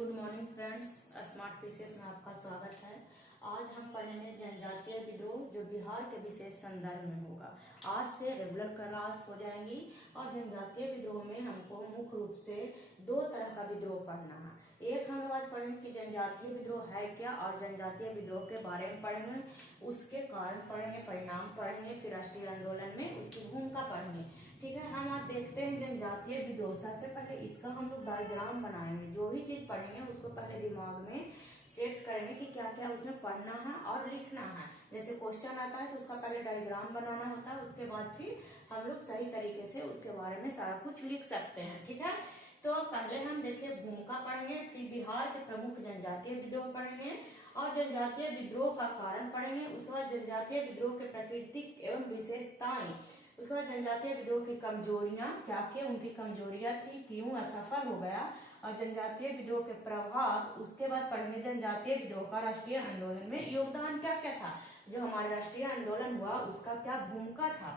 Good morning friends, smart PCS में आपका स्वागत है। आज हम पढ़ेंगे जनजातीय विद्रोह जो बिहार के विशेष संदर्भ में होगा। आज से रेगुलर क्लास हो जाएंगी और जनजातीय विद्रोह में हमको मुख्य रूप से दो तरह का विद्रोह पढ़ना है। एक हम लोग आज पढ़ेंगे कि जनजातीय विद्रोह है क्या और जनजातीय विद्रोह के बारे में पढ़ेंगे, उसके कारण पढ़ेंगे, परिणाम पढ़ेंगे, फिर राष्ट्रीय आंदोलन में उसकी भूमिका पढ़ेंगे। ठीक है, हम आज देखते हैं जनजातीय विद्रोह। सबसे पहले इसका हम लोग डायग्राम बनाएंगे। जो भी चीज पढ़ेंगे उसको पहले दिमाग में सेट करेंगे कि क्या क्या उसमें पढ़ना है और लिखना है। जैसे क्वेश्चन आता है तो उसका पहले डायग्राम बनाना होता है, उसके बाद फिर हम लोग सही तरीके से उसके बारे में सारा कुछ लिख सकते हैं। ठीक है, तो पहले हम देखिए भूमिका पढ़ेंगे, फिर बिहार के प्रमुख जनजातीय विद्रोह पढ़ेंगे और जनजातीय विद्रोह का कारण पढ़ेंगे। उसके बाद जनजातीय विद्रोह के प्राकृतिक एवं विशेषताएं, उसके बाद जनजातीय विद्रोह की कमजोरियां, क्या क्या उनकी कमजोरियां थी, क्यों असफल हो गया, और जनजातीय विद्रोह के प्रभाव। उसके बाद पढ़ेंगे जनजातीय विद्रोह का राष्ट्रीय आंदोलन में योगदान क्या क्या था, जो हमारे राष्ट्रीय आंदोलन हुआ उसका क्या भूमिका था।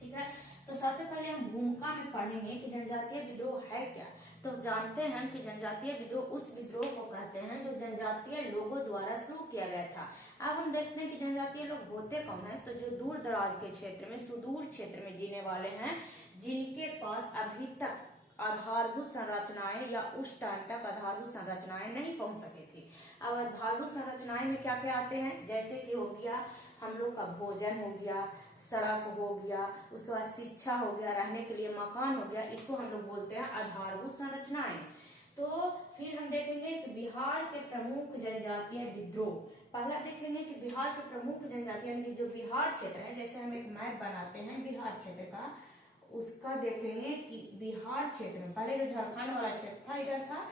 ठीक है, तो सबसे पहले हम भूमिका में पढ़ेंगे कि जनजातीय विद्रोह है क्या। तो जानते हैं कि जनजातीय विद्रोह उस विद्रोह को कहते हैं जो जनजातीय लोगों द्वारा शुरू किया गया था। अब हम देखते हैं कि जनजातीय लोग होते कौन है, तो जो दूर दराज के क्षेत्र में, सुदूर क्षेत्र में जीने वाले हैं, जिनके पास अभी तक आधारभूत संरचनाएं या उस टाइम तक आधारभूत संरचनाएं नहीं पहुंच सके थी। अब आधारभूत संरचनाएं में क्या क्या आते हैं, जैसे कि हो गया हम लोग का भोजन हो गया, सड़क हो गया, उसके बाद शिक्षा हो गया, रहने के लिए मकान हो गया, इसको हम लोग बोलते हैं आधारभूत संरचनाएं। तो फिर हम देखेंगे कि बिहार के प्रमुख जनजातीय विद्रोह। पहला देखेंगे कि बिहार के प्रमुख जनजातीय यानी जो बिहार क्षेत्र है, जैसे हम एक मैप बनाते हैं बिहार क्षेत्र का, उसका देखेंगे कि बिहार क्षेत्र में पहले जो झारखंड वाला क्षेत्र था इधर था,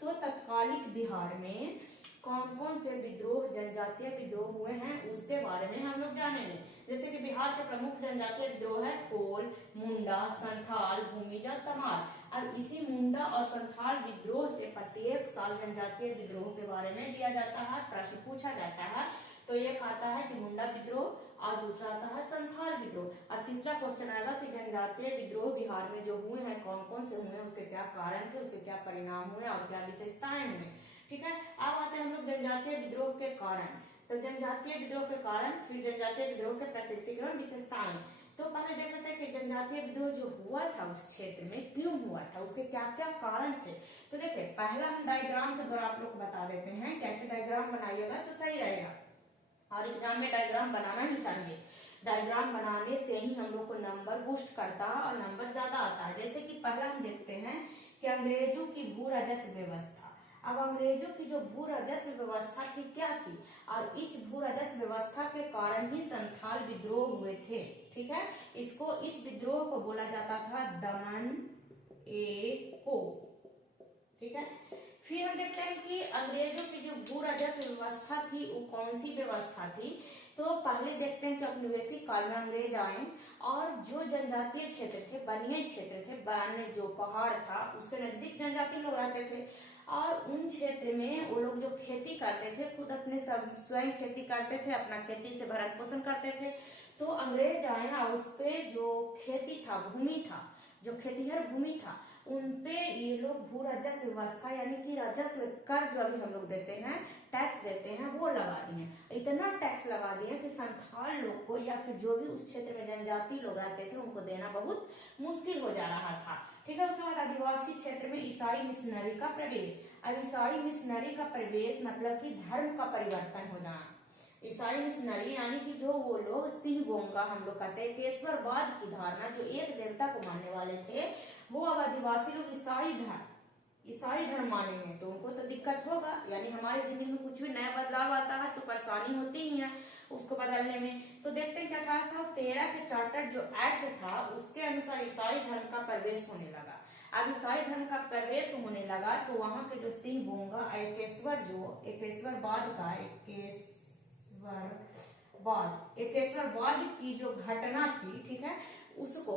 तो तत्कालिक बिहार में कौन कौन से विद्रोह, जनजातीय विद्रोह हुए हैं उसके बारे में हम लोग जानेंगे। जैसे कि बिहार के प्रमुख जनजातीय विद्रोह है कोल, मुंडा, संथाल, भूमिज, तमार। अब इसी मुंडा और संथाल विद्रोह से प्रत्येक साल जनजातीय विद्रोह के बारे में दिया जाता है, प्रश्न पूछा जाता है। तो एक आता है कि मुंडा विद्रोह और दूसरा आता है संथाल विद्रोह और तीसरा क्वेश्चन आएगा कि जनजातीय विद्रोह बिहार में जो हुए हैं कौन कौन से हुए हैं, उसके क्या कारण थे, उसके क्या परिणाम हुए और क्या विशेषताएं हुए। ठीक है, अब आते हैं हम लोग जनजातीय विद्रोह के कारण। तो जनजातीय विद्रोह के कारण, फिर जनजातीय विद्रोह के प्राकृतिक एवं विशेषताएं। तो पहले देख लेते हैं कि जनजातीय विद्रोह जो हुआ था उस क्षेत्र में क्यों हुआ था, उसके क्या क्या कारण थे। तो देखिए पहला हम डायग्राम के द्वारा आप लोग को बता देते हैं, कैसे डायग्राम बनाइएगा तो सही रहेगा और एग्जाम में डायग्राम बनाना ही चाहिए। डायग्राम बनाने से ही हम लोग को नंबर बूस्ट करता है और नंबर ज्यादा आता है। जैसे कि पहला हम देखते हैं कि अंग्रेजों की भू राजस्व व्यवस्था। अब अंग्रेजों की जो भू राजस्व व्यवस्था थी क्या थी, और इस भू राजस्व व्यवस्था के कारण ही संथाल विद्रोह हुए थे। ठीक है, इस विद्रोह को बोला जाता था दमन ए को। ठीक है, फिर हम देखते हैं कि अंग्रेजों की जो भू राजस्व व्यवस्था थी वो कौन सी व्यवस्था थी। तो पहले देखते हैं कि औपनिवेशिक काल में अंग्रेज आए और जो जनजातीय क्षेत्र थे, वन्य क्षेत्र थे, वन्य जो पहाड़ था उसके नजदीक जनजातीय लोग रहते थे और उन क्षेत्र में वो लोग जो खेती करते थे, खुद अपने सब स्वयं खेती करते थे, अपना खेती से भरण पोषण करते थे। तो अंग्रेज आए और उस पे जो खेती था, भूमि था, जो खेतीहर भूमि था, उनपे ये लोग भू राजस्व व्यवस्था यानी कि राजस्व कर जो अभी हम लोग देते हैं, टैक्स देते हैं, वो लगा दिए। इतना टैक्स लगा दिए कि संथाल लोग को या फिर जो भी उस क्षेत्र में जनजाति लोग रहते थे उनको देना बहुत मुश्किल हो जा रहा था। ठीक है, उसके बाद आदिवासी क्षेत्र में ईसाई मिशनरी का प्रवेश। अब ईसाई मिशनरी का प्रवेश मतलब कि धर्म का परिवर्तन होना। ईसाई मिशनरी यानी कि जो वो लोग सिंह गोंगा हम लोग कहते हैं, केशवरवाद की धारणा, जो एक देवता को मानने वाले थे, वो अब आदिवासी लोग ईसाई धर्म मानेंगे तो उनको तो दिक्कत होगा। यानी हमारी जिंदगी में कुछ भी नया बदलाव आता है तो परेशानी होती ही है उसको बदलने में। तो देखते हैं कि 1813 के चार्टर जो एक्ट था उसके अनुसार ईसाई धर्म का प्रवेश होने लगा। अब ईसाई धर्म का प्रवेश होने लगा तो वहां के जो सिंह गोंगा एकेश्वरवाद की जो घटना थी, ठीक है, उसको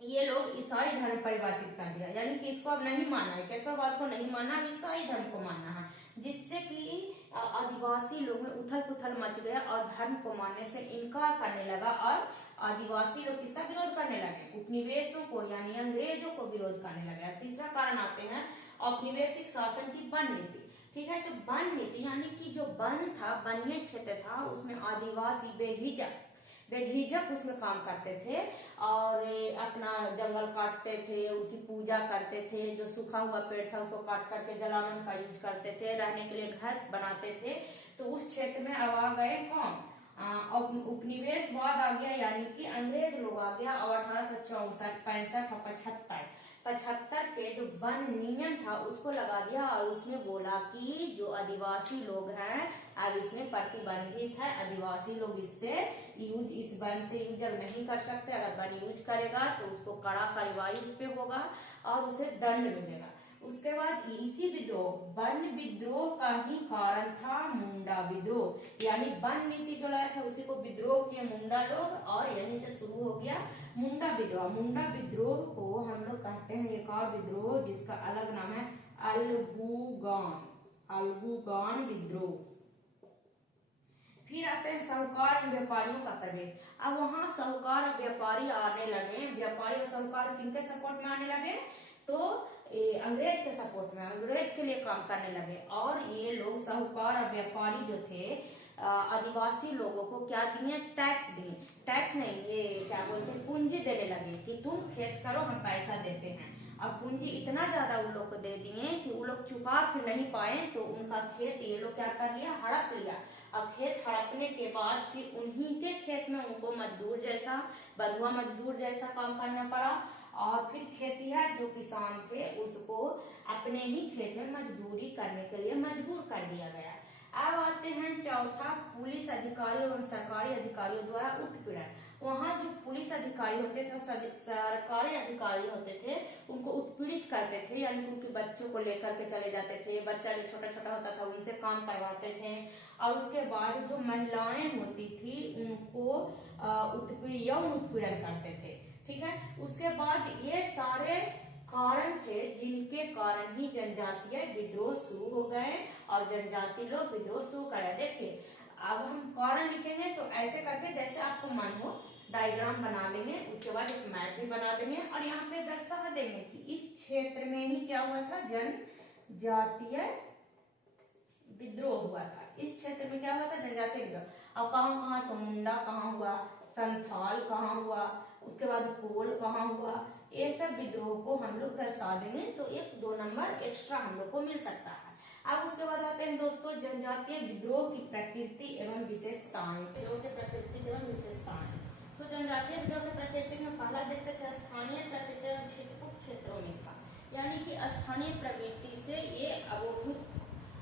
ये लोग ईसाई धर्म परिवर्तित कर दिया। यानी कि इसको अब नहीं मानना है, एकेश्वरवाद को नहीं मानना, अब ईसाई धर्म को मानना है, जिससे कि आदिवासी लोग में उथल पुथल मच गया और धर्म को मानने से इनकार करने लगा और आदिवासी लोग किसका विरोध करने लगे, उपनिवेशों को यानी अंग्रेजों को विरोध करने लगे। तीसरा कारण आते हैं औपनिवेशिक शासन की वन नीति। ठीक है, तो वन नीति यानी कि जो वन था, वन्य क्षेत्र था, उसमें आदिवासी बेझिझक उसमें काम करते थे और अपना जंगल काटते थे, उनकी पूजा करते थे, जो सूखा हुआ पेड़ था उसको काट करके जलावन का यूज करते थे, रहने के लिए घर बनाते थे। तो उस क्षेत्र में अब आ गए कौन, उपनिवेशवाद आ गया, यानी कि अंग्रेज लोग आ गया। और 1864, 65 और 75 के जो वन नियम था उसको लगा दिया और उसमें बोला कि जो आदिवासी लोग हैं अब इसमें प्रतिबंधित है, आदिवासी लोग इस वन से यूज अब नहीं कर सकते, अगर वन यूज करेगा तो उसको कड़ा कार्रवाई उस पे होगा और उसे दंड मिलेगा। उसके बाद इसी वन विद्रोह का ही कारण था मुंडा विद्रोह, यानी वन नीति जो लाया था उसी को विद्रोह किए मुंडा लोग और यहीं से शुरू हो गया मुंडा विद्रोह। मुंडा विद्रोह को हम लोग कहते हैं एक और विद्रोह जिसका अलग नाम है अल्बुगान विद्रोह। फिर आते हैं साहूकार और व्यापारियों का प्रवेश। अब वहां साहूकार और व्यापारी आने लगे, व्यापारी और साहूकार किनके सपोर्ट में आने लगे, तो अंग्रेज के सपोर्ट में, अंग्रेज के लिए काम करने लगे। और ये लोग साहूकार और व्यापारी जो थे आदिवासी लोगों को क्या दिए, टैक्स नहीं, ये क्या बोलते हैं, पूंजी देने लगे कि तुम खेत करो हम पैसा देते हैं। अब पूंजी इतना ज्यादा उन लोग को दे दिए कि वो लोग चुका फिर नहीं पाए, तो उनका खेत ये लोग क्या कर लिया, हड़प लिया। अब खेत हड़पने के बाद फिर उन्हीं के खेत में उनको मजदूर जैसा, बंधुआ मजदूर जैसा काम करना पड़ा और फिर खेतिहर जो किसान थे उसको अपने ही खेत में मजदूरी करने के लिए मजबूर कर दिया गया। अब आते हैं चौथा, पुलिस अधिकारियों एवं सरकारी अधिकारियों द्वारा उत्पीड़न। वहां जो पुलिस अधिकारी होते थे, सरकारी अधिकारी होते थे, उनको उत्पीड़ित करते थे, यानी उनके बच्चों को लेकर के चले जाते थे, बच्चा जो छोटा छोटा होता था उनसे काम करवाते थे। और उसके बाद जो महिलाएं होती थी उनको यौन उत्पीड़न करते थे। ठीक है, उसके बाद ये सारे कारण थे जिनके कारण ही जनजातीय विद्रोह शुरू हो गए और जनजाति लोग विद्रोह शुरू करे। देखिए अब हम कारण लिखेंगे तो ऐसे करके जैसे आपको मन हो डायग्राम बना लेंगे, उसके बाद एक मैप भी बना देंगे और यहाँ पे दर्शा देंगे कि इस क्षेत्र में ही क्या हुआ था, जनजातीय विद्रोह हुआ था। इस क्षेत्र में क्या हुआ था, जनजातीय विद्रोह। अब कहाँ, तो मुंडा कहाँ हुआ, संथाल कहाँ हुआ, उसके बाद कोल कहाँ हुआ, ये सब विद्रोह को हम लोग दर्शा देंगे तो 1-2 नंबर एक्स्ट्रा हम लोग को मिल सकता है। अब उसके बाद आते हैं दोस्तों जनजातीय विद्रोह की प्रकृति एवं विशेषताएं। विद्रोह की प्रकृति एवं विशेषताएं, तो जनजातीय विद्रोह की प्रकृति में पहला देखते थे स्थानीय प्रकृति एवं छिटपुट क्षेत्रों में था, यानी कि स्थानीय प्रवृत्ति से ये अवभूत।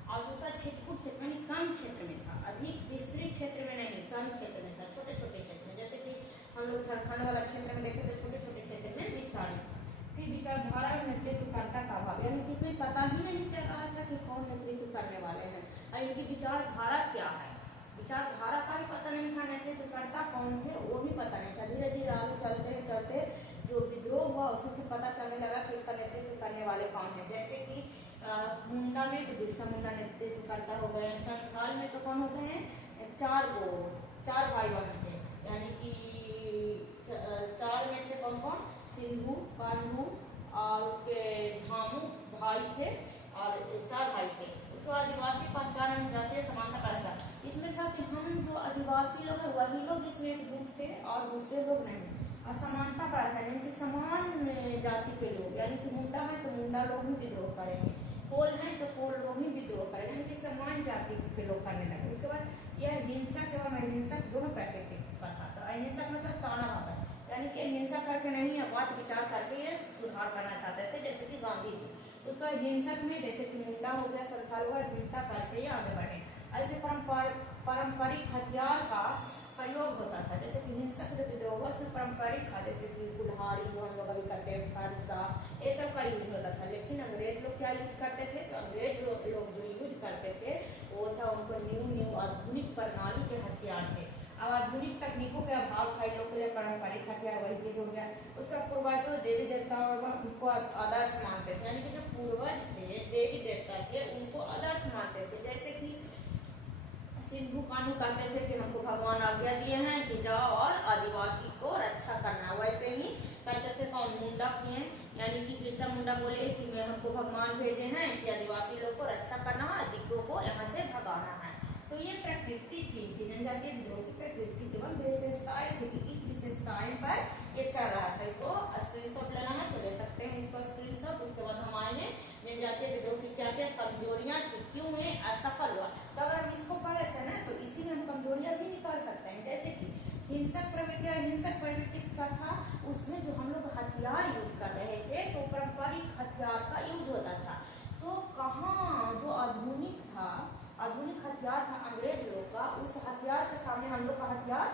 और दूसरा छिटपुट क्षेत्र यानी कम क्षेत्र में था, अधिक विस्तृत क्षेत्र में नहीं, कम क्षेत्र में था, छोटे छोटे क्षेत्र में। जैसे कि हम लोग झारखंड वाला क्षेत्र में देखे तो छोटे छोटे क्षेत्र में विस्तारित था। फिर विचारधारा और नेतृत्वकर्ता का अभाव, यानी कि इसमें पता ही नहीं चल रहा था कि कौन नेतृत्व करने वाले हैं और इनकी विचारधारा क्या है, विचारधारा का ही पता नहीं था, नेतृत्वकर्ता कौन थे वो भी पता नहीं था। धीरे धीरे आगे चलते चलते जो विद्रोह हुआ उसमें पता चलने लगा कि इसका नेतृत्व करने वाले कौन है। जैसे कि मुंडा में तो बिरसा मुंडा नेतृत्वकर्ता हो गए, संथाल में तो कौन हो गए हैं, 4 भाई बहन थे, यानी कि 4 में थे कौन कौन, सिंधु, कान्हू और उसके झामू भाई थे और 4 भाई थे। उसके बाद आदिवासी पहचान में जातीय समानता का था, इसमें था कि हम जो आदिवासी लोग हैं वही लोग इसमें एकजुट थे और दूसरे लोग नहीं। असमानता का है यानी कि समान जाति के लोग, यानी कि मुंडा है तो मुंडा लोग ही विद्रोह करेंगे, कोल है तो कोल लोग ही विद्रोह करेंगे, यानी कि समान जाति के लोग करने लगे। उसके बाद यह हिंसक एवं अहिंसक दोनों प्रकृति का था। तो अहिंसक मतलब ताना भागा, यानी कि हिंसा करके नहीं बात विचार करके ये सुधार करना चाहते थे, जैसे कि गांधी जी। उसका हिंसक में जैसे कि मुंडा हो गया, संथाल हो गया, हिंसा करके ही आगे बढ़े। ऐसे पारंपरिक हथियार का प्रयोग होता था, जैसे कि हिंसक जो विद्रोह से पारंपरिक था, जैसे कि कुल्हाड़ी जो हम लोग अभी करते हैं, फरसा, ये सब का यूज होता था। लेकिन अंग्रेज लोग क्या यूज करते थे, तो अंग्रेज लोग जो यूज करते थे वो था उनको न्यू आधुनिक प्रणाली के हथियार थे। अब आधुनिक तकनीकों के अभाव था इन लोग के लिए पारंपरिक हथियार वही चीज हो गया। उसका पूर्वजों देवी देवता उनको आदर्श मानते थे, यानी कि जो पूर्वज थे देवी देवता के उनको आदर्श मानते थे। जैसे कि सिंधु कान्हू कहते थे कि हमको भगवान आज्ञा दिए हैं कि जाओ और आदिवासी को रक्षा करना, वैसे ही करते थे कौन, मुंडा किए, यानी कि बिरसा मुंडा बोले कि मैं हमको भगवान भेजे हैं कि आदिवासी लोग को रक्षा करना है, दिग्गों को यहाँ से भगाना है। तो ये प्रकृति थी कि जनजातीय विद्रोह की प्रकृति केवल विशेषताएं थी कि इस विशेषताएं पर ये चल रहा था। इसको स्क्रीनशॉट लेना है तो ले सकते हैं इसको स्क्रीनशॉट। उसके बाद हम आएंगे जनजातीय विद्रोह की क्या क्या कमजोरियां थी, क्यों ये असफल हुआ। तो अगर हम इसको पढ़ लेते हैं ना तो इसी में हम कमजोरियां भी निकाल सकते हैं। जैसे कि हिंसक प्रवृत्ति का था, उसमें जो हम लोग हथियार यूज कर रहे थे तो पारंपरिक हथियार का यूज होता था। तो कहाँ जो आधुनिक हथियार था अंग्रेज लोग का, उस हथियार के सामने हम लोग का हथियार,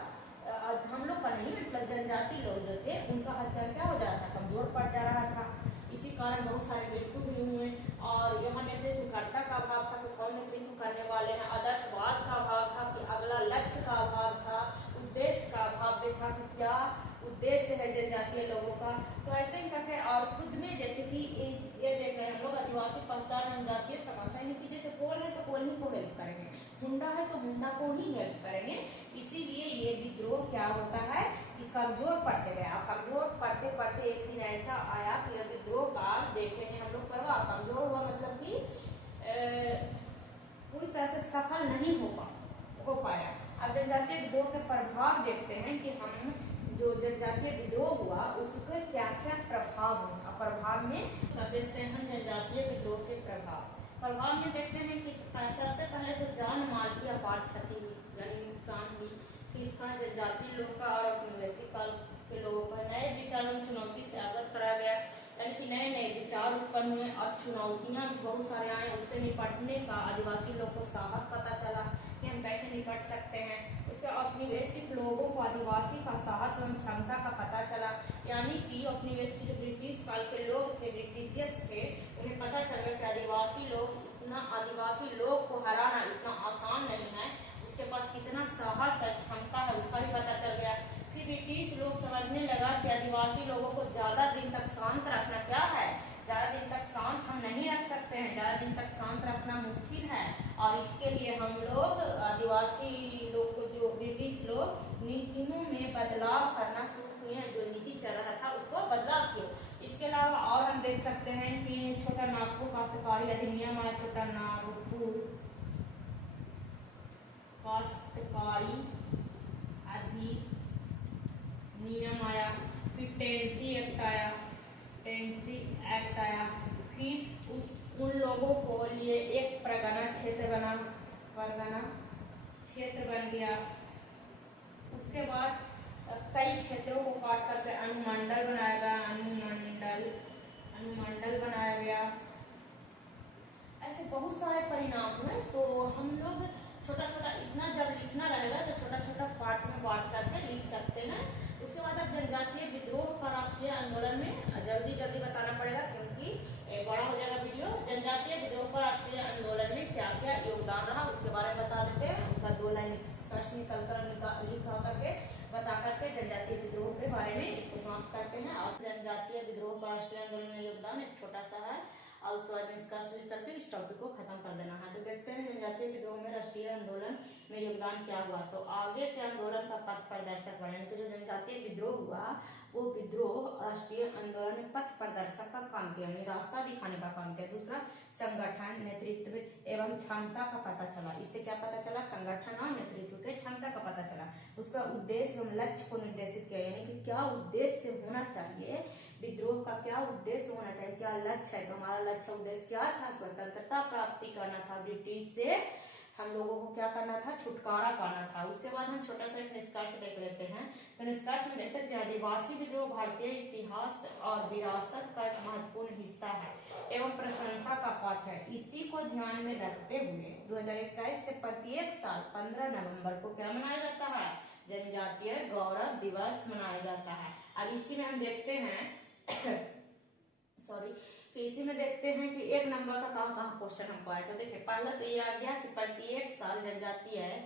हम लोग का नहीं मतलब जनजाति लोग जो थे उनका हथियार क्या हो जा रहा था, कमजोर पड़ जा रहा था। इसी कारण बहुत सारे मृत्यु भी हुए। और यहाँ नेतृत्वकर्ता का अभाव था कि कौन नेतृत्व करने वाले हैं, आदर्शवाद का अभाव था कि अगला लक्ष्य का अभाव था, उद्देश्य का अभाव देखा कि क्या उद्देश्य है जनजातीय लोगों का। तो ऐसे ही करके और खुद में जैसे कि ये देख रहे हैं हम लोग आदिवासी पहचान जनजातीय समानता, यानी कि जैसे पोल है तो पोल ही को हेल्प करेंगे, मुंडा है तो मुंडा को ही हेल्प करेंगे। इसीलिए ये विद्रोह क्या होता है कि कमजोर पड़ते गए। कमजोर पड़ते पड़ते एक दिन ऐसा आया कि विद्रोह का देखेंगे हम लोग प्रभाव कमजोर हुआ, मतलब कि पूरी तरह से सफल नहीं हो पाया। अब जनजातीय विद्रोह के प्रभाव देखते हैं कि हम जो जनजातीय विद्रोह हुआ उसके क्या क्या प्रभाव हुआ। प्रभाव में देखते हैं हम जनजातीय विद्रोह के प्रभाव में देखते हैं कि सबसे पहले तो जान माल की अपार क्षति हुई, यानी नुकसान हुई। इसका जनजातीय लोगों का और औपनिवेशिक काल के लोगों का नए विचारों में चुनौती से अवगत कराया गया, यानी कि नए नए विचार उत्पन्न हुए और चुनौतियां भी बहुत सारे आए। उससे निपटने का आदिवासी लोग को साहस पता चला कि हम कैसे निपट सकते हैं। उसके औपनिवेशिक लोगों को आदिवासी का साहस एवं क्षमता का पता चला, यानी कि औपनिवेशिक जो ब्रिटिश काल के लोग थे, ब्रिटिशियर्स थे, उन्हें पता चल गया कि आदिवासी लोग को हराना इतना आसान नहीं है, उसके पास कितना साहस है, क्षमता है, उसका भी पता चल गया। फिर ब्रिटिश लोग समझने लगा कि आदिवासी लोगों को ज्यादा दिन तक शांत रखना क्या है, ज्यादा दिन तक शांत हम नहीं रख सकते हैं, ज्यादा दिन तक शांत रखना मुश्किल है। और इसके लिए हम लोग आदिवासी लोग को, जो ब्रिटिश लोग नीतियों में बदलाव करना शुरू किए, जो नीति चल रहा था उसको बदलाव किया। इसके अलावा और हम देख सकते हैं कि छोटा नागपुर काश्तकारी अधिनियम आया, छोटा नागपुर काश्तकारी अधिनियम आया। फिर टेंसी एक्ट आया। फिर उन लोगों को लिए एक परगना क्षेत्र बन गया। उसके बाद कई क्षेत्रों को काट करके अनुमंडल बनाया गया। ऐसे बहुत सारे परिणाम हुए। तो हम लोग छोटा इतना जब लिखना रहेगा तो छोटा पार्ट में बांट करके लिख सकते हैं। उसके बाद अब जनजातीय विद्रोह का राष्ट्रीय आंदोलन में जल्दी बताना पड़ेगा क्योंकि बड़ा हो जाएगा वीडियो। जनजातीय विद्रोह का राष्ट्रीय आंदोलन में क्या क्या योगदान रहा उसके बारे में बता देते हैं। उसका 2 लाइन लिखा करके बता करके जनजातीय विद्रोह के बारे में इसको समाप्त करते हैं। और जनजातीय विद्रोह का राष्ट्रीय आंदोलन में योगदान एक छोटा सा है और उसके बाद में इसका करके इस टॉपिक को खत्म कर देना है। तो देखते हैं जनजातीय विद्रोह में राष्ट्रीय आंदोलन में योगदान क्या हुआ। तो आगे के आंदोलन का पथ प्रदर्शक बने। तो जो जनजातीय विद्रोह हुआ वो विद्रोह राष्ट्रीय आंदोलन में पथ प्रदर्शक का काम किया, यानी रास्ता दिखाने का काम किया। दूसरा संगठन, नेतृत्व एवं क्षमता का पता चला। इससे क्या पता चला, संगठन और नेतृत्व के क्षमता का पता चला। उसका उद्देश्य एवं लक्ष्य को निर्देशित किया, यानी कि क्या उद्देश्य होना चाहिए, विद्रोह का क्या उद्देश्य होना चाहिए, क्या लक्ष्य है। तो हमारा लक्ष्य उद्देश्य क्या था, स्वतंत्रता प्राप्ति करना था, ब्रिटिश से हम लोगों को क्या करना था, छुटकारा पाना था। उसके बाद हम छोटा सा एक निष्कर्ष देख लेते हैं। तो निष्कर्ष में देखते हैं कि आदिवासी विद्रोह भारतीय इतिहास और विरासत का एक महत्वपूर्ण हिस्सा है एवं प्रशंसा का पात्र है। इसी को ध्यान में रखते हुए 2021 से प्रत्येक साल 15 नवंबर को क्या मनाया जाता है, जनजातीय गौरव दिवस मनाया जाता है। अब इसी में हम देखते हैं इसी में देखते हैं कि 1 नंबर का कहाँ क्वेश्चन हमको आया। तो देखिए पहला तो ये आ गया कि प्रत्येक साल जनजातीय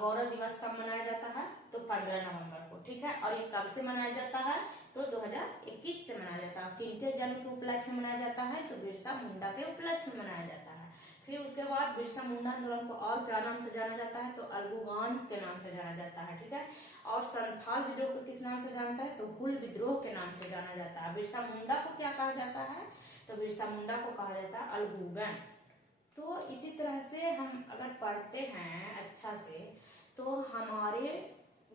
गौरव दिवस कब मनाया जाता है, तो 15 नवंबर को, ठीक है। और ये कब से मनाया जाता है, तो 2021 से मनाया जाता है। किनके जन्म के उपलक्ष्य में मनाया जाता है, तो बिरसा मुंडा के उपलक्ष्य में मनाया जाता है। फिर उसके बाद बिरसा मुंडा आंदोलन को और क्या नाम से जाना जाता है, तो अलगूवान के नाम से जाना जाता है, ठीक है। और संथाल विद्रोह को किस नाम से जानता है, तो हुल विद्रोह के नाम से जाना जाता है। बिरसा मुंडा को क्या कहा जाता है, तो बिरसा मुंडा को कहा जाता है अलगूगन। तो इसी तरह से हम अगर पढ़ते हैं अच्छा से तो हमारे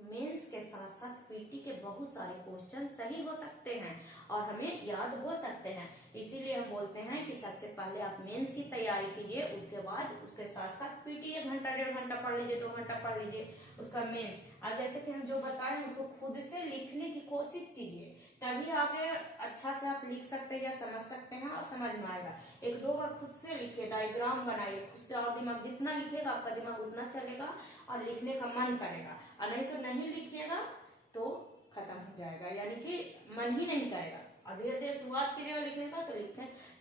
मेंस के साथ साथ पीटी के बहुत सारे क्वेश्चन सही हो सकते हैं और हमें याद हो सकते हैं। इसीलिए हम बोलते हैं कि सबसे पहले आप मेंस की तैयारी कीजिए, उसके बाद उसके साथ साथ पीटी 1 घंटा 1.5 घंटा पढ़ लीजिए, 2 घंटा पढ़ लीजिए उसका मेंस। अब जैसे कि हम जो बताए हैं उसको खुद से लिखने की कोशिश कीजिए, तभी आगे अच्छा से आप लिख सकते हैं या समझ सकते हैं और समझ में आएगा। 1-2 बार खुद से लिखिए, डायग्राम बनाइए खुद से, और दिमाग जितना लिखिएगा आपका दिमाग उतना चलेगा और लिखने का मन करेगा, और नहीं तो नहीं लिखिएगा तो खत्म हो जाएगा, यानी कि मन ही नहीं करेगा। और धीरे धीरे शुरुआत कीजिएगा लिखने का तो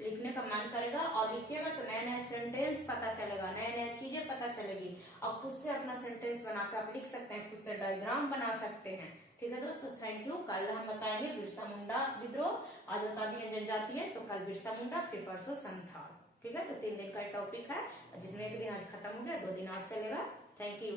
लिखने का मन करेगा, और लिखिएगा तो नया नया सेंटेंस पता चलेगा, नया नया चीजें पता चलेगी, और खुद से अपना सेंटेंस बनाकर आप लिख सकते हैं, खुद से डायग्राम बना सकते हैं। ठीक है दोस्तों, थैंक यू। कल हम बताएंगे बिरसा मुंडा विद्रोह, आज बता दिए जनजातीय, तो कल बिरसा मुंडा, फिर परसों संथाल। ठीक है, तो 3 दिन का टॉपिक है जिसमें 1 दिन आज खत्म हो गया, 2 दिन और चलेगा। Thank you.